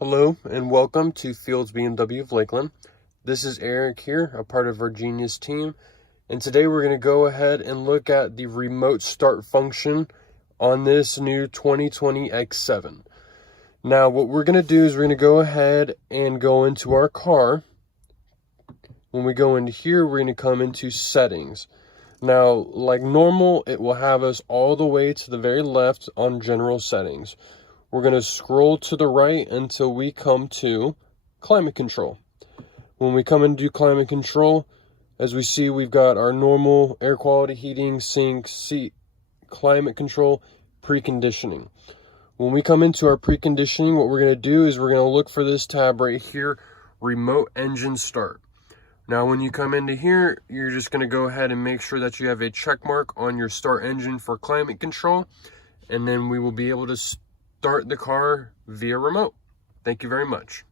Hello and welcome to Fields BMW of Lakeland. This is Eric here, a part of our Genius team, and today we're going to go ahead and look at the remote start function on this new 2020 X7. Now what we're going to do is we're going to go ahead and go into our car. When we go into here, we're going to come into settings. Now, like normal, it will have us all the way to the very left on general settings. We're going to scroll to the right until we come to climate control. When we come into climate control, as we see, we've got our normal air quality, heating, sync, seat, climate control, preconditioning. When we come into our preconditioning, what we're going to do is we're going to look for this tab right here, remote engine start. Now, when you come into here, you're just going to go ahead and make sure that you have a check mark on your start engine for climate control, and then we will be able to start the car via remote. Thank you very much.